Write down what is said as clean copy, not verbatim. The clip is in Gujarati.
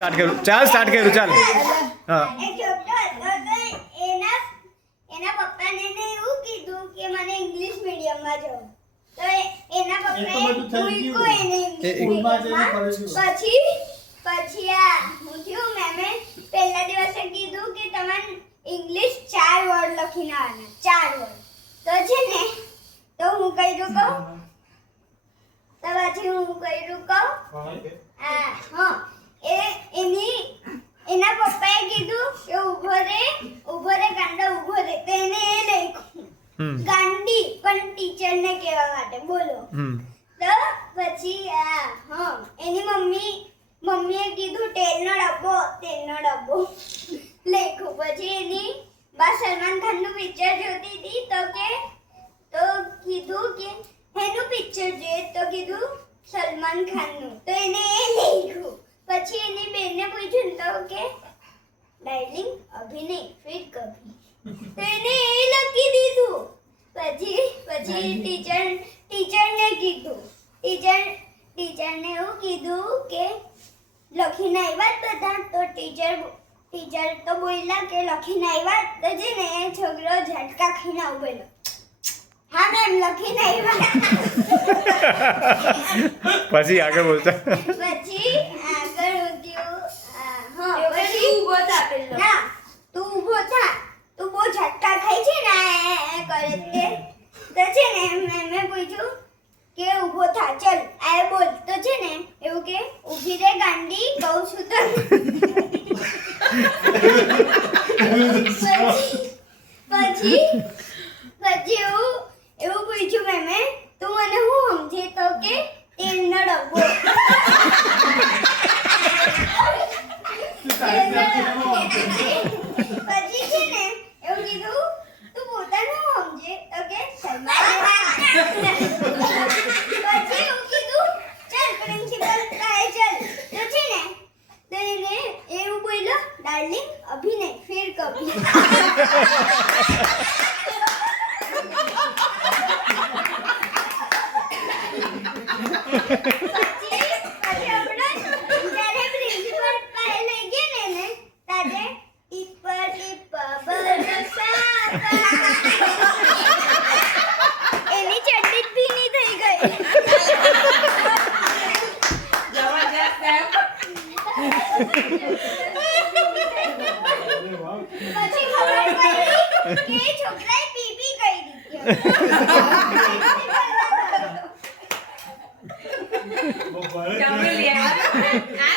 સ્ટાર્ટ કરું ચાલ સ્ટાર્ટ કરું ચાલ હા એક છોકરો હતો તો એના પપ્પાને એવું કીધું કે મને ઇંગ્લિશ મીડિયમમાં જવું તો એના પપ્પાએ મૂક્યું એને ઇંગ્લિશ મીડિયમમાં પછી હું થયું મેમે પહેલા દિવસે કીધું કે તમારે ઇંગ્લિશ 4 વર્ડ લખીને આવવાના 4 વર્ડ તો છે ને તો હું કર્યું કહું તો પછી હું કર્યું કહું હા એના પપ્પાએ કીધું કે ઊભો રે ગાંડા ઊભો રે તો એને એ લખ્યું ગાંડી પણ ટીચરને કહેવા માટે બોલો તો પછી એની મમ્મીએ કીધું તેલનો ડબ્બો લખ્યું પછી એની બા સલમાન ખાનનું પિક્ચર જોતી હતી તો કીધું કે એનું પિક્ચર જોઈએ તો કીધું સલમાન ખાનનું તો એને એ લખ્યું પછી એની બેનને પૂછ્યું તો કે ડાર્લિંગ અભી નહીં ફિર કભી તો એને એ લખી દીધું પછી ટીચરને કીધું ટીચરને એવું કીધું કે લખીને આવ્યા બધા તો ટીચર તો બોલ્યા કે લખીને આવ્યા તો છે ને એ છોકરો ઝટકા ખાઈને ઉભેલો હા મેમ લખીને આવ્યા પછી આગળ બોલતા પછી આગળ ઉધ્યું પછી ઊભો થા પેલો ના તું ઊભો થા તું બહુ ઝટકા ખાઈ છે ને એ કરે તે તો છે ને મેં પૂછ્યું કે ઊભો થા ચલ આ બોલ તો છે ને એવું કે ઊભી રે ગાંડી કહું છું તો પછી એવું પૂછ્યું મેમે તું મને હું સમજે તો કે તેલનો ડબ્બો પછી છે ને એવું કીધું તું પોતાનું સમજે તો કે પછી એવું કીધું ચાલ પ્રિન્સિપલ કાય ચાલ તો છે ને તો એને એવું બોલ્યો ડાર્લિંગ અભી નહીં ફિર કભી પછી ખબર પડી કે છોકરાએ પીપી કરી દીધી